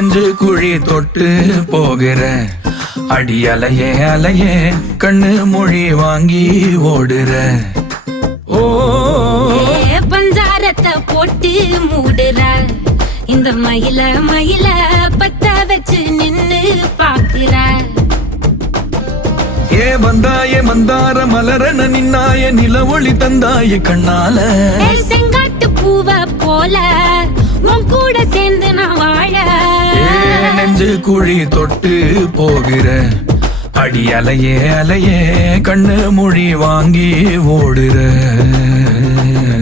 நெஞ்சு குழி தொட்டு போகிற அடி அலையே அலையே கண்ணு மொழி வாங்கி ஓடுற. ஓ பஞ்சாரத்தை போட்டு மூடுற இந்த மயில மயில பத்த வச்சு நின்னு பாக்குற. ஏ வந்தாய மந்தார மலரன நின்னாய நில ஒளி தந்தாய கண்ணால. செங்காட்டு பூவ போல உன் கூட சேர்ந்து நான் வாழ. நெஞ்சு குழி தொட்டு போகிற அடி அலையே அலையே கண்ணு மொழி வாங்கி ஓடுற.